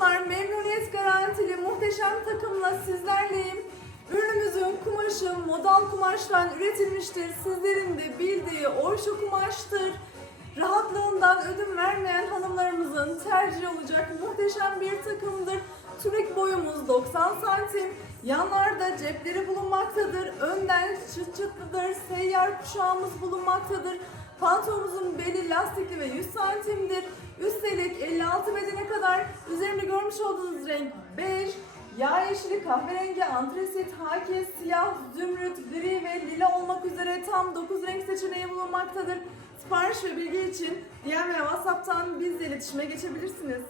hanımlar memnuniyet garantili muhteşem takımla sizlerleyim. Ürünümüzün kumaşı modal kumaştan üretilmiştir. Sizlerin de bildiği orşo kumaştır. Rahatlığından ödün vermeyen hanımlarımızın tercihi olacak muhteşem bir takımdır. Türek boyumuz 90 santim. Yanlarda cepleri bulunmaktadır. Önden çıt çıtlıdır. Seyyar kuşağımız bulunmaktadır. Pantolonumuzun beli lastikli ve 100 santimdir. Üstelik 56 bedene kadar üzerimde görmüş olduğunuz renk bej, yağ yeşili, kahverengi, antresit, haki, siyah, zümrüt, gri ve lila olmak üzere tam 9 renk seçeneği bulunmaktadır. Sipariş ve bilgi için DM veya WhatsApp'tan bizle iletişime geçebilirsiniz.